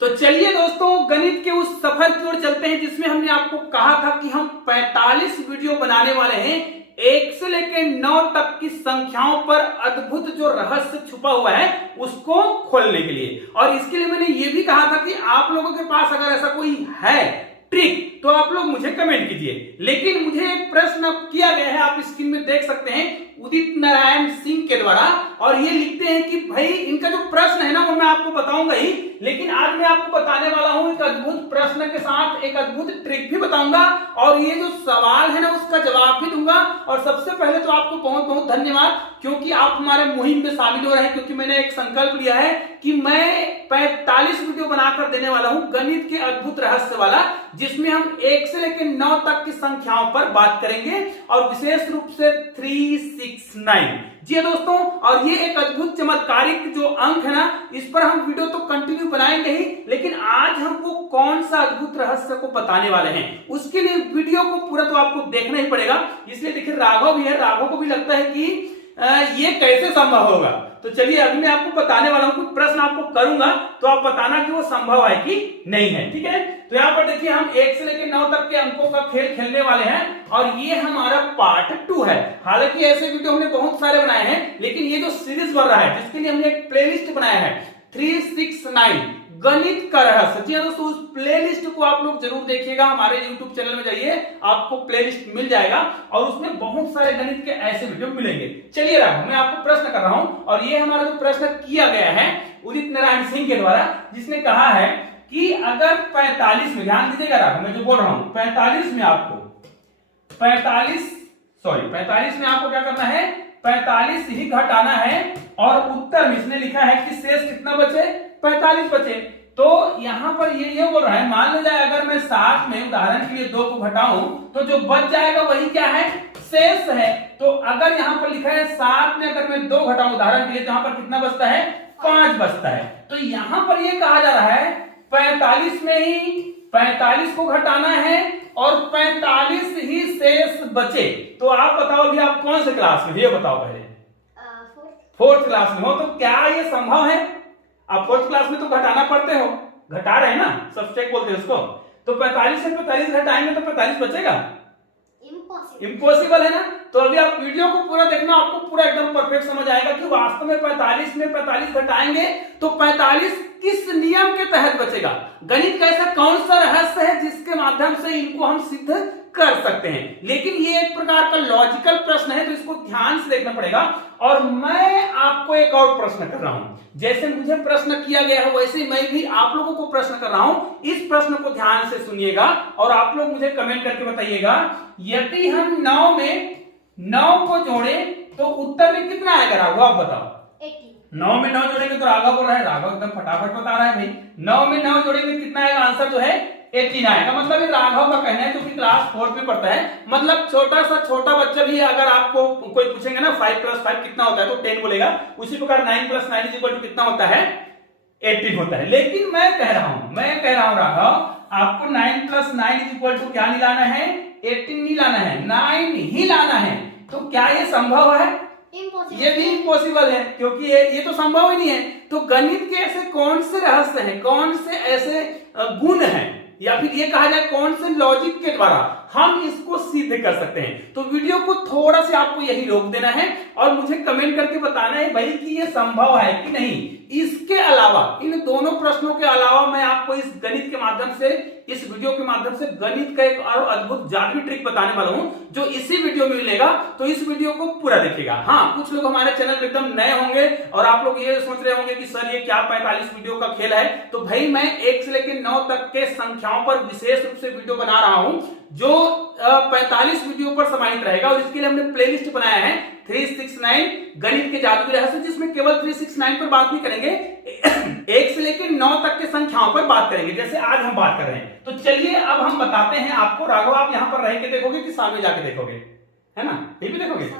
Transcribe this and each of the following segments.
तो चलिए दोस्तों, गणित के उस सफर की ओर चलते हैं जिसमें हमने आपको कहा था कि हम 45 वीडियो बनाने वाले हैं 1 से लेकर 9 तक की संख्याओं पर अद्भुत जो रहस्य छुपा हुआ है उसको खोलने के लिए। और इसके लिए मैंने ये भी कहा था कि आप लोगों के पास अगर ऐसा कोई है ट्रिक तो आप लोग मुझे कमेंट कीजिए। लेकिन मुझे एक प्रश्न अब किया गया है, आप स्क्रीन में देख सकते हैं, उदित नारायण सिंह के द्वारा। और ये लिखते हैं कि भाई इनका जो प्रश्न है ना वो मैं आपको बताऊंगा ही, लेकिन आज मैं आपको बताने वाला हूं एक अद्भुत प्रश्न के साथ एक अद्भुत ट्रिक भी बताऊंगा और ये जो सवाल है ना उसका जवाब भी दूंगा। और सबसे पहले तो आपको बहुत बहुत धन्यवाद क्योंकि आप हमारे मुहिम में शामिल हो रहे हैं, क्योंकि मैंने एक संकल्प लिया है कि मैं 45 वीडियो बनाकर देने वाला हूं गणित के अद्भुत रहस्य वाला, जिसमें हम 1 से लेकर 9 तक की संख्याओं पर बात करेंगे और विशेष रूप से 3, 6, 9। जी दोस्तों, और ये एक अद्भुत चमत्कारिक जो अंक है ना इस पर हम वीडियो तो कंटिन्यू बनाएंगे ही, लेकिन आज हम वो कौन सा अद्भुत रहस्य को बताने वाले हैं उसके लिए वीडियो को पूरा तो आपको देखना ही पड़ेगा। इसलिए देखिए राघव भी है, राघव को भी लगता है कि ये कैसे संभव होगा। तो चलिए अभी मैं आपको बताने वाला हूं, कुछ प्रश्न आपको करूंगा तो आप बताना कि वो संभव है कि नहीं है। ठीक है, तो यहाँ पर देखिए हम 1 से लेकर 9 तक के अंकों का खेल खेलने वाले हैं और ये हमारा पार्ट 2 है। हालांकि ऐसे वीडियो हमने बहुत सारे बनाए हैं, लेकिन ये जो सीरीज बन रहा है जिसके लिए हमने एक प्लेलिस्ट बनाया है 3, 6, 9 गणित का रहस्य। जी दोस्तों, उस प्लेलिस्ट को आप लोग जरूर देखिएगा, हमारे YouTube चैनल में जाइए, आपको प्लेलिस्ट मिल जाएगा और उसमें बहुत सारे गणित के ऐसे वीडियो मिलेंगे। चलिए राघव, मैं आपको प्रश्न कर रहा हूं और ये हमारा जो प्रश्न किया गया है उदित नारायण सिंह के द्वारा, जिसने कहा है कि अगर 45 में, ध्यान दीजिएगा राघव मैं जो बोल रहा हूं, 45 में आपको 45 में आपको क्या करना है, 45 ही घटाना है और उत्तर में इसने लिखा है कि शेष कितना बचे, 45 बचे। तो यहां पर ये बोल रहा है, मान लो जाए अगर मैं 7 में उदाहरण के लिए 2 को घटाऊं तो जो बच जाएगा वही क्या है, शेष है। तो अगर यहां पर लिखा है 7 में अगर मैं 2 घटाऊं उदाहरण के लिए तो यहां पर कितना बचता है, 5 बचता है। तो यहां पर ये कहा जा रहा है 45 में ही 45 को घटाना है और 45 ही शेष बचे। तो आप बताओ अभी आप कौन से क्लास में, ये बताओ पहले। 4th क्लास में हो, तो क्या ये संभव है? आप 4th क्लास में तो घटाना पढ़ते हो, घटा रहे हैं ना, सब्सट्रैक्ट बोलते हैं उसको। तो 45 से 45 घटाएंगे तो 45 बचेगा, इम्पॉसिबल है ना। तो अभी आप वीडियो को पूरा देखना, आपको पूरा एकदम परफेक्ट समझ आएगा कि वास्तव में 45 में 45 घटाएंगे तो 45 किस नियम के तहत बचेगा। गणित का ऐसा कौन सा रहस्य है जिसके माध्यम से इनको हम सिद्ध कर सकते हैं। लेकिन ये एक प्रकार का लॉजिकल प्रश्न है तो इसको ध्यान से देखना पड़ेगा। और मैं आपको एक और प्रश्न कर रहा हूं, जैसे मुझे प्रश्न किया गया है वैसे मैं भी आप लोगों को प्रश्न कर रहा हूं। इस प्रश्न को ध्यान से सुनिएगा और आप लोग मुझे कमेंट करके बताइएगा, यदि हम 9 में 9 को जोड़े तो उत्तर में कितना आएगा राघव, आप बताओ। 9 में 9 जोड़ेंगे तो राघव बोल रहा है, राघव एकदम फटाफट बता रहा है भाई, 9 में 9 जोड़ेंगे कितना आएगा, आंसर जो है 18 आएगा। मतलब ये राघव का कहना है जो कि क्लास 4th में पढ़ता है। मतलब छोटा बच्चा भी अगर आपको कोई पूछेंगे ना 5 + 5 कितना होता है तो 10 बोलेगा। उसी प्रकार 9 + 9 = कितना होता है, 18 होता है। लेकिन मैं कह रहा हूं राघव, आपको 9 + 9 क्या नहीं लाना है, 18 नहीं लाना है, 9 ही लाना है। तो क्या ये संभव है? ये भी इम्पॉसिबल है, क्योंकि ये तो संभव ही नहीं है। तो गणित के ऐसे कौन से रहस्य हैं, कौन से ऐसे गुण हैं, या फिर ये कहा जाए कौन से लॉजिक के द्वारा हम इसको सिद्ध कर सकते हैं। तो वीडियो को थोड़ा सा आपको यही रोक देना है और मुझे कमेंट करके बताना है भाई कि ये संभव है कि नहीं। इसके अलावा, इन दोनों प्रश्नों के अलावा मैं आपको इस गणित के माध्यम से, इस वीडियो के माध्यम से गणित का एक और अद्भुत जादुई ट्रिक बताने वाला हूं जो इसी वीडियो में मिलेगा। तो इस वीडियो को पूरा देखिएगा। हाँ, कुछ लोग हमारे चैनल पे एकदम नए होंगे और आप लोग ये सोच रहे होंगे कि सर ये क्या 45 वीडियो का खेल है। तो भाई मैं 1 से लेकर 9 तक के संख्याओं पर विशेष रूप से वीडियो बना रहा हूं जो 45 वीडियो पर समाहित रहेगा और इसके लिए हमने प्लेलिस्ट बनाया है 3, 6, 9 गणित के जादुई रहस्य, जिसमें केवल 3, 6, 9 पर बात नहीं करेंगे, 1 से लेकर 9 तक के संख्याओं पर बात करेंगे जैसे आज हम बात कर रहे हैं। तो चलिए अब हम बताते हैं आपको। राघव आप यहां पर रह के देखोगे कि सामने जाके देखोगे, है ना, ये भी देखोगे?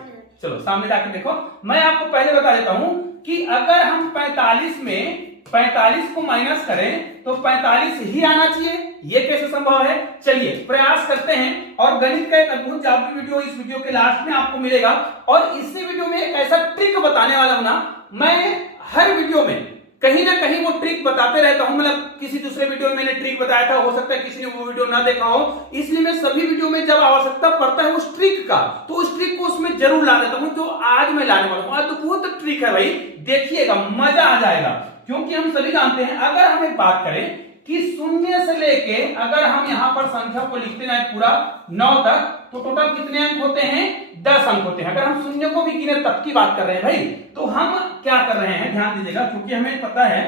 चलो सामने जाके देखो। मैं आपको पहले बता देता हूं कि अगर हम 45 में 45 को माइनस करें तो 45 ही आना चाहिए। ये कैसे संभव है, चलिए प्रयास करते हैं। और गणित का एक अद्भुत जादुई वीडियो इस वीडियो के लास्ट में आपको मिलेगा और इसी वीडियो में एक ऐसा ट्रिक बताने वाला हूं ना, मैं हर वीडियो में कहीं ना कहीं वो ट्रिक बताते रहता हूं, मतलब किसी दूसरे वीडियो में मैंने ट्रिक बताया था, हो सकता है किसी ने वो वीडियो ना देखा हो, इसलिए मैं सभी वीडियो में जब आवश्यकता पड़ता है उस ट्रिक का, तो उस ट्रिक को उसमें जरूर ला देता हूं, जो आज मैं लाने वाला हूं। अद्भुत ट्रिक है भाई, देखिएगा मजा आ जाएगा। क्योंकि हम सभी जानते हैं, अगर हम एक बात करें कि शून्य से लेके अगर हम यहां पर संख्या को लिखते जाए पूरा 9 तक, तो टोटल कितने अंक होते हैं? 10 अंक होते हैं। अगर हम शून्य को भी गिने तब की बात कर रहे हैं भाई, तो हम क्या कर रहे हैं, ध्यान दीजिएगा, क्योंकि हमें पता है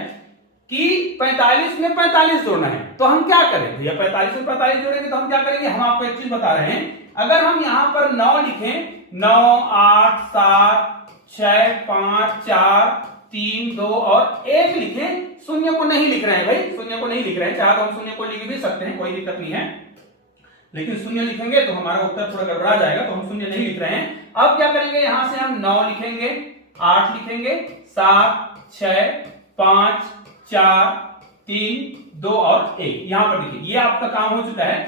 कि 45 में 45 जोड़ना है, तो हम क्या करें भैया, 45 में 45 जोड़ेंगे तो हम क्या करेंगे, हम आपको एक चीज बता रहे हैं, अगर हम यहां पर 9 लिखें, 9 8 7 6 5 4 3 2 और 1 लिखें, शून्य को नहीं लिख रहे हैं भाई, शून्य को नहीं लिख रहे हैं, चाहे तो हम शून्य को लिख भी सकते हैं, कोई दिक्कत नहीं है, लेकिन शून्य लिखेंगे तो हमारा उत्तर थोड़ा गड़बड़ा जाएगा, तो हम शून्य नहीं लिख रहे हैं। अब क्या करेंगे, यहां से हम 9 लिखेंगे, 8 लिखेंगे, 7 6 5 4 3 2 और 1, यहां पर देखिए ये आपका काम हो चुका है।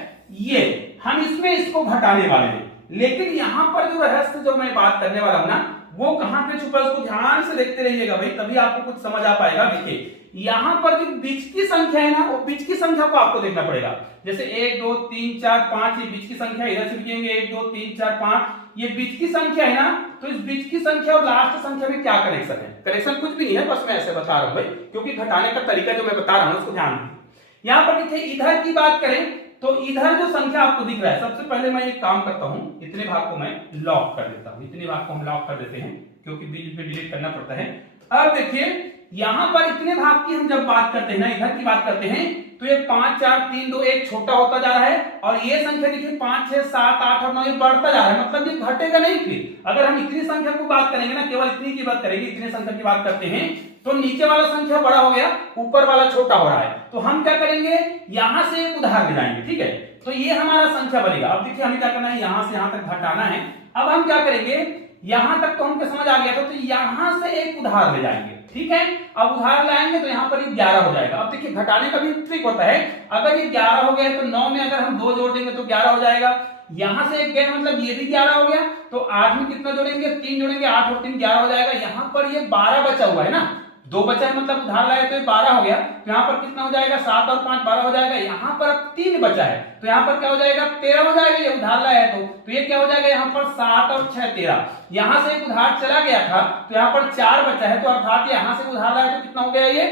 ये हम इसमें इसको घटाने वाले हैं, लेकिन यहां पर जो रहस्य जो मैं बात करने वाला हूं ना, वो कहां पे छुपा है, उसको ध्यान से देखते रहिएगा भाई, तभी आपको कुछ समझ आ पाएगा। देखिए यहां पर जो बीच की संख्या है ना, वो बीच की संख्या को आपको देखना पड़ेगा। जैसे 1 2 3 4 5 ये बीच की संख्या, इधर से लिखेंगे 1 2 3 4 5, ये बीच की संख्या है ना, तो इस बीच की संख्या और लास्ट संख्या में क्या कनेक्शन है? कनेक्शन कुछ भी नहीं है, बस मैं ऐसे बता रहा हूं भाई, क्योंकि घटाने का तरीका जो मैं बता रहा हूं उसको ध्यान दीजिए। यहां पर देखिए इधर की बात करें तो इधर जो संख्या आपको दिख रहा है, सबसे पहले मैं एक काम करता हूं, इतने भाग को मैं लॉक कर देता हूं, इतने भाग को हम लॉक कर देते हैं, क्योंकि बीच में डिलीट करना पड़ता है। अब देखिए यहां पर इतने भाग की हम जब बात करते हैं ना, इधर की बात करते हैं, तो ये 5 4 3 2 1 छोटा होता जा रहा है, और ये संख्या देखिए 5 6 7 8 और 9 ये बढ़ता जा रहा है, मतलब ये घटेगा नहीं। फिर अगर हम इतनी संख्या को बात करेंगे ना, केवल इतनी की बात करेंगे, इतने संख्या की बात करते हैं, तो नीचे वाला संख्या बड़ा हो गया, ऊपर वाला छोटा हो रहा है, तो हम क्या करेंगे, यहां से एक उधार ले जाएंगे, ठीक है, तो ये हमारा संख्या बनेगा। अब देखिए हमें क्या करना है, यहां से यहां तक घटाना है। अब हम क्या करेंगे, यहां तक तो हमको समझ आ गया था, तो यहां से एक उधार ले जाएंगे, ठीक है। अब उधार लाएंगे तो यहां पर 11 हो जाएगा। अब देखिए घटाने का भी ट्रिक होता है, अगर ये 11 हो गया तो 9 में अगर हम 2 जोड़ देंगे तो 11 हो जाएगा, यहां से एक गया मतलब ये भी 11 हो गया, तो 8 में कितना जोड़ेंगे, 3 जोड़ेंगे, 8 और 3 11 हो जाएगा। यहां पर ये 12 बचा हुआ है ना, 2 बचा है मतलब उधार लाए तो ये 12 हो गया, तो यहाँ पर कितना हो जाएगा, 7 और 5 12 हो जाएगा। यहाँ पर 3 बचा है, तो यहाँ पर क्या हो जाएगा, 13 हो जाएगा, ये उधार लाया है तो ये क्या हो जाएगा, यहाँ पर 7 और 6 13, यहाँ से एक उधार चला गया था, तो यहाँ पर 4 बचा है, तो अर्थात यहाँ से उधार लाया तो कितना हो गया, ये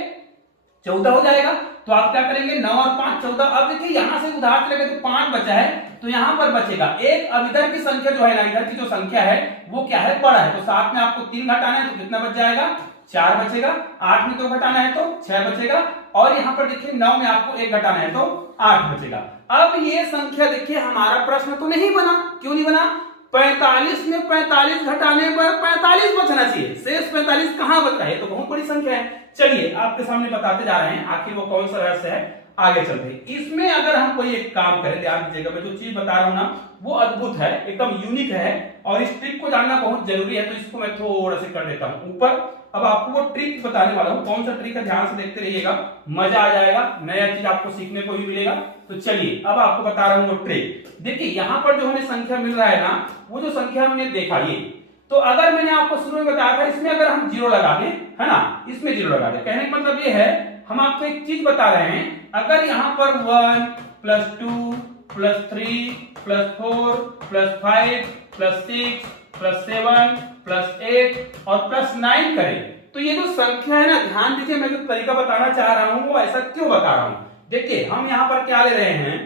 14 हो जाएगा। तो आप क्या करेंगे, 9 और 5 14। अब देखिए यहाँ से उधार चले गए तो 5 बचा है, तो यहाँ पर बचेगा एक। अब इधर की संख्या जो है ना, इधर की जो संख्या है वो क्या है, बड़ा है, तो 7 में आपको 3 घटाना है, तो कितना बच जाएगा, 4 बचेगा। 8 में 2 घटाना है तो 6 बचेगा, और यहाँ पर देखिए 9 में आपको 1 घटाना है तो 8 बचेगा। अब ये संख्या देखिए हमारा प्रश्न तो नहीं बना, क्यों नहीं बना, 45 में 45 घटाने पर 45 बचना चाहिए, शेष 45 कहां बच रहा है, तो बहुत बड़ी संख्या है। चलिए आपके सामने बताते जा रहे हैं आखिर वो कौन सा रहस्य है, आगे चलते हैं। इसमें अगर हम कोई एक काम करें, ध्यान दीजिएगा, मैं जो चीज बता रहा हूं ना वो अद्भुत है, एकदम यूनिक है, और इस ट्रिक को जानना बहुत जरूरी है, तो इसको मैं थोड़ा सा कर देता हूं ऊपर। अब आपको वो ट्रिक बताने वाला हूं, कौन सा ट्रिक है, ध्यान से देखते रहिएगा, मजा आ जाएगा, नया चीज आपको सीखने को भी मिलेगा। तो चलिए अब आपको बता रहा हूं वो ट्रिक। देखिए यहां पर जो हमें संख्या मिल रहा है ना, वो जो संख्या हमने देखा ये, तो अगर मैंने आपको शुरू में बताया था, इसमें अगर हम 0 लगा दें, है ना, इसमें 0 लगा दें, कहने का मतलब ये है, हम आपको एक चीज बता रहे हैं, अगर यहाँ पर 1 + 2 + 3 + 4 + 5 + 6 + 7 + 8 और +9 करें, तो ये जो संख्या है ना, ध्यान दीजिए, मैं जो तरीका बताना चाह रहा हूं वो ऐसा क्यों बता रहा हूं। देखिए हम यहाँ पर क्या ले रहे हैं,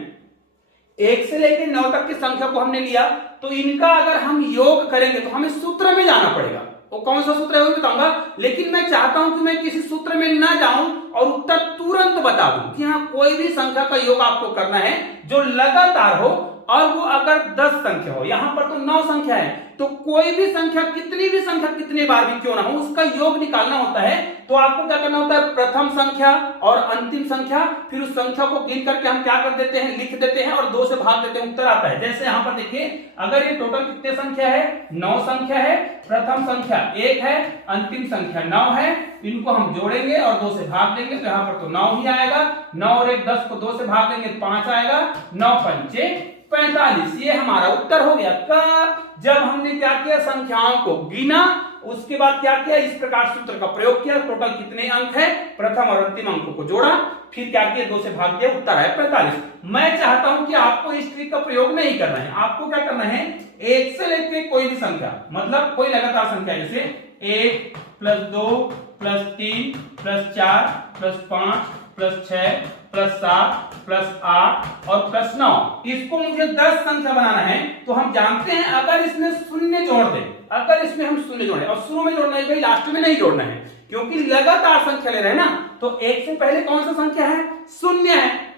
1 से लेकर 9 तक की संख्या को हमने लिया, तो इनका अगर हम योग करेंगे तो हमें सूत्र में जाना पड़ेगा। वो कौन सा सूत्र है वो बताऊंगा, लेकिन मैं चाहता हूं कि मैं किसी सूत्र में ना जाऊं और उत्तर तुरंत बता दूं कि हाँ कोई भी संख्या का योग आपको करना है जो लगातार हो, और वो अगर 10 संख्या हो, यहां पर तो 9 संख्या है, तो कोई भी संख्या, कितनी भी संख्या कितने बार भी क्यों ना हो, उसका योग निकालना होता है। तो आपको क्या करना होता है, प्रथम संख्या और अंतिम संख्या, फिर उस संख्या को गिन करके हम क्या कर देते हैं, लिख देते हैं और 2 से भाग देते हैं, उत्तर आता है। जैसे यहाँ पर देखिए, अगर ये टोटल कितने संख्या है, 9 संख्या है, प्रथम संख्या 1 है, अंतिम संख्या 9 है, इनको हम जोड़ेंगे और 2 से भाग देंगे, तो यहाँ पर तो 9 ही आएगा, 9 और 1 10 को 2 से भाग देंगे 5 आएगा, 9 पंचे 45, ये हमारा उत्तर हो गया। कब, जब हमने क्या किया, संख्याओं को गिना उसके बाद क्या किया, इस प्रकार सूत्र का प्रयोग किया, टोटल कितने अंक है, प्रथम और अंतिम अंकों को जोड़ा, फिर क्या किया, 2 से भाग दिया, उत्तर आया 45। मैं चाहता हूं कि आपको इस ट्रिक का प्रयोग नहीं करना है, आपको क्या करना है, 1 से लेके कोई भी संख्या, मतलब कोई लगातार संख्या, जैसे 1 plus 2 plus 3 plus 4 plus 5 plus 6 plus 7 plus 8 और प्लस 9, इसको मुझे 10 संख्या बनाना है। तो हम जानते हैं अगर इसमें शून्य जोड़ दें, अगर इसमें हम शून्य जोड़ें, और शुरू में जोड़ना है भाई, लास्ट में नहीं जोड़ना है, क्योंकि लगातार संख्या ले रहे हैं ना, तो 1 से पहले कौन सा संख्या है, शून्य है।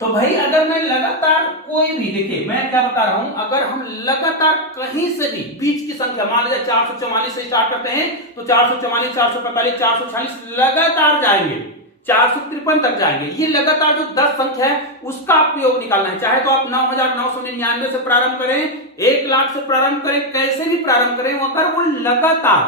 तो भाई अगर मैं लगातार कोई भी, देखिए मैं क्या बता रहा हूं, अगर हम लगातार कहीं से भी बीच की संख्या, मान लीजिए 444 से स्टार्ट करते हैं, तो 444 445 446 लगातार जाएंगे, 453 तक जाएंगे। ये लगातार जो 10 संख्या है उसका आपको योग निकालना है। चाहे तो आप 9999 से प्रारंभ करें, 1 लाख से प्रारंभ करें, कैसे भी प्रारंभ करें, अगर वो लगातार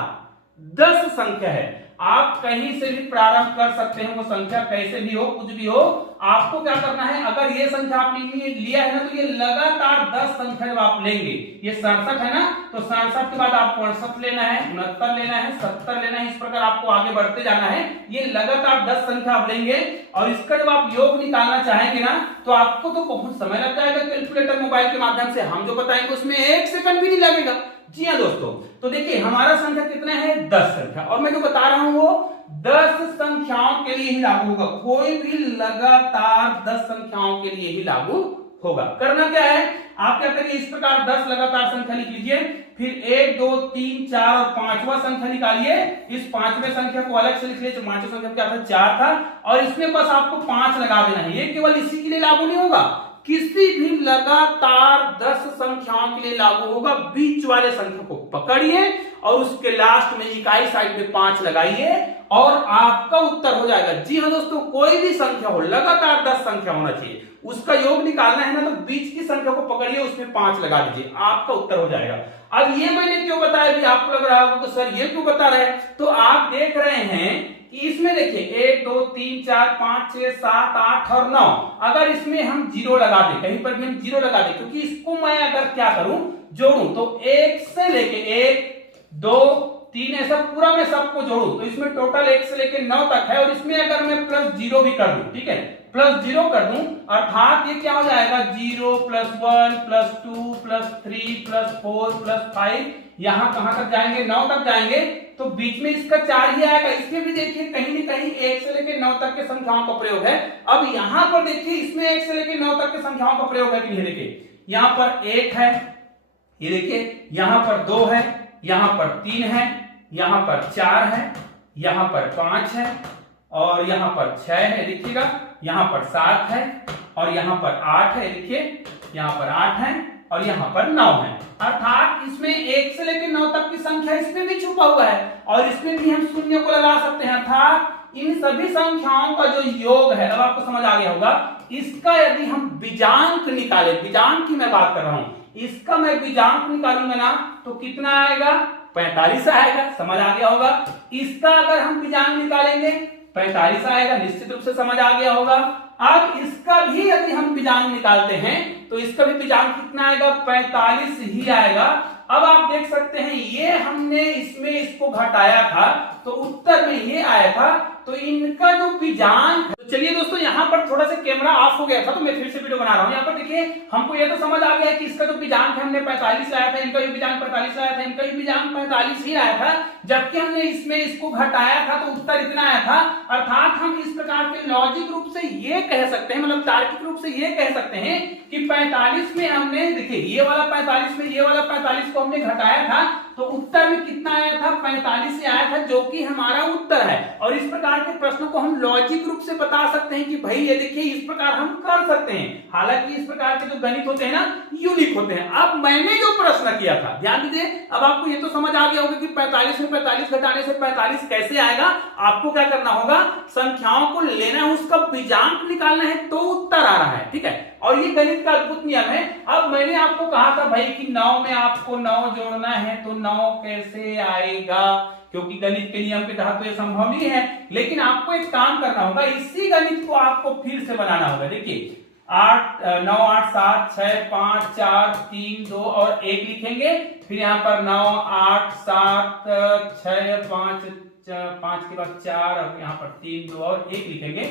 10 संख्या है, आप कहीं से भी प्रारंभ कर सकते हैं, वो संख्या कैसे भी हो, कुछ भी हो, आपको क्या करना है, अगर ये संख्या आपने लिया है ना, तो ये लगातार 10 संख्या जब आप लेंगे, ये 67 है ना, तो 67 के बाद आपको 68 लेना है, 69 लेना है, 70 लेना है, इस प्रकार आपको आगे बढ़ते जाना है। ये लगातार 10 संख्या आप लेंगे और इसका जब आप योग निकालना चाहेंगे ना, तो आपको तो बहुत समय लग जाएगा कैलकुलेटर मोबाइल के माध्यम से, हम जो बताएंगे उसमें 1 सेकंड भी नहीं लगेगा। जी हाँ दोस्तों, तो देखिए हमारा संख्या कितना है, 10 संख्या, और मैं जो बता रहा हूं वो 10 संख्याओं के लिए ही लागू होगा, कोई भी लगातार 10 संख्याओं के लिए ही लागू होगा। करना क्या है, आप क्या करिए, इस प्रकार 10 लगातार संख्या लिख लीजिए, फिर 1 2 3 4 और 5वां संख्या निकालिए, इस 5वें संख्या को अलग से लिख लीजिए, 5वां संख्या क्या था, 4 था, और इसमें बस आपको 5 लगा देना है। ये केवल इसी के लिए लागू नहीं होगा, किसी भी लगातार 10 संख्याओं के लिए लागू होगा। बीच वाले संख्या को पकड़िए और उसके लास्ट में इकाई साइड में 5 लगाइए और आपका उत्तर हो जाएगा। जी हाँ दोस्तों, कोई भी संख्या हो, लगातार 10 संख्या होना चाहिए, उसका योग निकालना है ना, तो बीच की संख्या को पकड़िए, उसमें 5 लगा दीजिए, आपका उत्तर हो जाएगा। अब ये मैंने क्यों बताया कि आपको लग रहा होगा तो सर ये क्यों बता रहे हैं, तो आप देख रहे हैं कि इसमें देखिए 1 2 3 4 5 6 7 8 और 9, अगर इसमें हम 0 लगा दें, कहीं पर भी हम 0 लगा दें, क्योंकि इसको मैं अगर क्या करूं, जोड़ूं, तो 1 से लेके 1 2 3 ऐसा पूरा मैं सबको जोड़ूं, तो इसमें टोटल 1 से लेके 9 तक है, और इसमें अगर मैं प्लस 0 भी कर दूं, ठीक है, प्लस 0 कर दूं, अर्थात ये क्या हो जाएगा, 0 plus 1 plus 2 plus 3 plus 4 plus 5, यहां कहां तक जाएंगे, 9 तक जाएंगे, तो बीच में इसका 4 ही आएगा। इसमें भी देखिए कहीं न कहीं 1 से लेकर 9 तक के संख्याओं का प्रयोग है। अब यहां पर देखिए इसमें 1 से लेकर 9 तक के संख्याओं का प्रयोग है कि नहीं, देखिए यहां पर 1 है, ये देखिए यहां पर 2 है, यहां पर 3 है, यहां पर 4 है, यहां पर 5 है, और यहां पर 6 है, देखिएगा यहां पर 7 है, और यहां पर 8 है, देखिए यहां पर 8 है, और यहां पर 9 है। अर्थात इसमें 1 से लेकर 9 तक की संख्या इसमें भी छुपा हुआ है, और इसमें भी हम शून्य को लगा सकते हैं। अर्थात इन सभी संख्याओं का जो योग है, अब आपको समझ आ गया होगा, इसका यदि हम बीजांक निकाले, बीजांक की मैं बात कर रहा हूं, इसका मैं बीजांक निकालूंगा ना, तो कितना आएगा, 45 आएगा, समझ आ गया होगा। इसका अगर हम बीजांक निकालेंगे 45 आएगा, निश्चित रूप से समझ आ गया होगा। अब इसका भी यदि हम बीजांक निकालते हैं तो इसका भी बीजांक कितना आएगा, 45 ही आएगा। अब आप देख सकते हैं ये हमने इसमें इसको घटाया था तो उत्तर में ये आया था, तो इनका जो बीजांक, तो चलिए दोस्तों यहाँ पर थोड़ा सा कैमरा ऑफ हो गया था तो मैं फिर से वीडियो बना रहा हूँ। यहाँ पर देखिए हमको ये तो समझ आ गया है कि इसका जो बीजांक है हमने 45 लाया था, इनका भी बीजांक 45 लाया था, इनका भी बीजांक 45 ही आया था, जबकि हमने इसमें इसको घटाया था तो उत्तर इतना आया था। अर्थात हम इस प्रकार के लॉजिक रूप से ये कह सकते हैं, मतलब तार्किक रूप से ये कह सकते हैं कि 45 में हमने देखिए ये वाला 45 में ये वाला 45 को हमने घटाया था तो उत्तर में कितना आया था, 45 से आया था, जो कि हमारा उत्तर है। और इस प्रकार के प्रश्नों को हम लॉजिक रूप से बता सकते हैं कि भाई ये देखिए इस प्रकार हम कर सकते हैं। हालांकि इस प्रकार के जो गणित होते हैं ना यूनिक होते हैं। अब मैंने जो प्रश्न किया था ध्यान दीजिए, अब आपको ये तो समझ आ गया होगा कि 45 में 45 घटाने से 45 कैसे आएगा। आपको क्या करना होगा, संख्याओं को लेना है, उसका बीजांक निकालना है तो उत्तर आ रहा है, ठीक है। और ये गणित का अद्भुत नियम है। अब मैंने आपको कहा था भाई कि 9 में आपको 9 जोड़ना है तो 9 कैसे आएगा, क्योंकि गणित के नियम के तहत तो ये संभव नहीं है। लेकिन आपको एक काम करना होगा, इसी गणित को आपको फिर से बनाना होगा। देखिए 8 9 8 7 6 5 4 3 2 और 1 लिखेंगे। फिर यहाँ पर 9 8 7 6 5 5 के बाद 4 और यहाँ पर 3 2 और 1 लिखेंगे।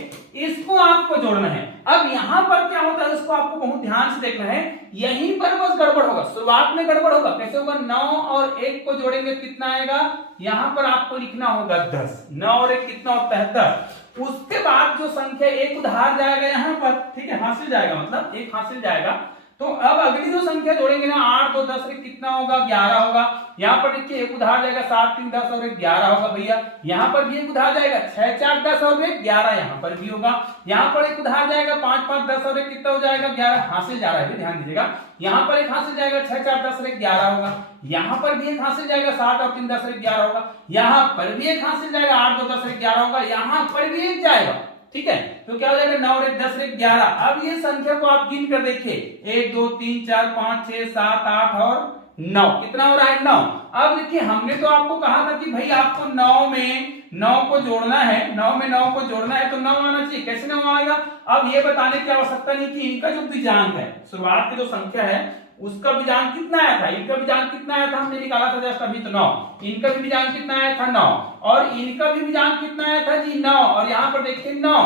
इसको आपको जोड़ना है। अब यहाँ पर क्या होता है उसको आपको बहुत ध्यान से देखना है। यहीं पर बस गड़बड़ होगा, शुरुआत में गड़बड़ होगा। कैसे होगा? 9 और 1 को जोड़ेंगे कितना आएगा? यहाँ पर आपको लिखना होगा 10। 9 और 1 कितना होता है? 10। उसके बाद जो संख्या 1 उधार जाएगा यहाँ पर, ठीक है, हासिल जाएगा, मतलब 1 हासिल जाएगा। तो अब अगली जो संख्या जोड़ेंगे ना, 8 2 10 कितना होगा? 11 होगा। यहाँ पर देखिए 1 उधार जाएगा, 7 3 10 और 1 11 होगा भैया। यहाँ पर भी 1 उधार जाएगा, 6 4 10 और 1 11 यहाँ पर भी होगा। यहाँ पर 1 उधार जाएगा, 5 5 10 और 1 कितना हो जाएगा? 11 हासिल जा रहा है, ध्यान दीजिएगा। यहाँ पर 1 हासिल जाएगा, 6 4 10 और 1 11 होगा। यहाँ पर भी 1 हासिल जाएगा, 7 और 3 10 और 1 11 होगा। यहाँ पर भी 1 हासिल जाएगा, 8 2 10 और 1 11 होगा। यहाँ पर भी 1 जाएगा, ठीक है। तो क्या हो जाएगा? 9 और 1 10 और 1 11। अब ये संख्या को आप गिन कर देखिए, 1 2 3 4 5 6 7 8 और 9। कितना हो रहा है? 9। अब देखिए हमने तो आपको कहा था कि भाई आपको 9 में 9 को जोड़ना है, 9 में 9 को जोड़ना है तो 9 आना चाहिए। कैसे 9 आएगा? अब ये बताने की आवश्यकता नहीं कि इनका जो बीजांक है, शुरुआत की जो संख्या है उसका बीजांक कितना आया था, इनका बीजांक कितना आया था, हमने निकाला था जस्ट अभी, तो 9। इनका भी बीजांक कितना आया था? 9। और इनका भी बीजांक कितना आया था जी? 9। और यहाँ पर देखिए 9,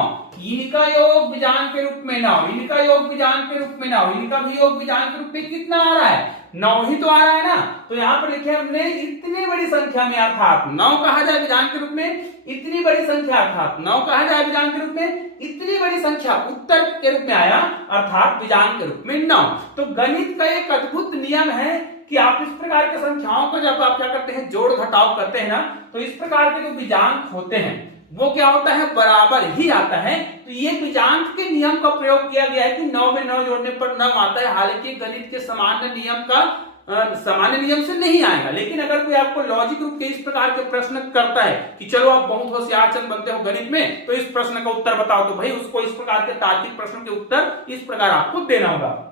इनका योग बीजांक के रूप में 9, इनका योग बीजांक के रूप में 9, इनका भी योग बीजांक के रूप में कितना आ रहा है? 9 ही तो आ रहा है ना। तो यहाँ पर देखिए हमने इतनी बड़ी संख्या में, अर्थात 9 कहा जाए बीजांक के रूप में, इतनी बड़ी संख्या, अर्थात 9 कहा जाए बीजांक के रूप में, इतनी बड़ी संख्या उत्तर के रूप में आया, अर्थात बीजांक के रूप में 9। तो गणित का एक अद्भुत नियम है कि आप इस प्रकार की संख्याओं को जब आप क्या करते हैं, जोड़ घटाव करते हैं ना, तो इस प्रकार के जो बीजांक होते हैं वो क्या होता है? बराबर ही आता है। तो ये बीजांक के नियम का प्रयोग किया गया है कि 9 में 9 जोड़ने पर 9 आता है। हालांकि गणित के सामान्य नियम का सामान्य नियम से नहीं आएगा, लेकिन अगर कोई आपको लॉजिक रूप के इस प्रकार के प्रश्न करता है कि चलो आप बहुत होशियार चंद बनते हो गणित में, तो इस प्रश्न का उत्तर बताओ, तो भाई उसको इस प्रकार के तार्किक प्रश्न के उत्तर इस प्रकार आपको देना होगा।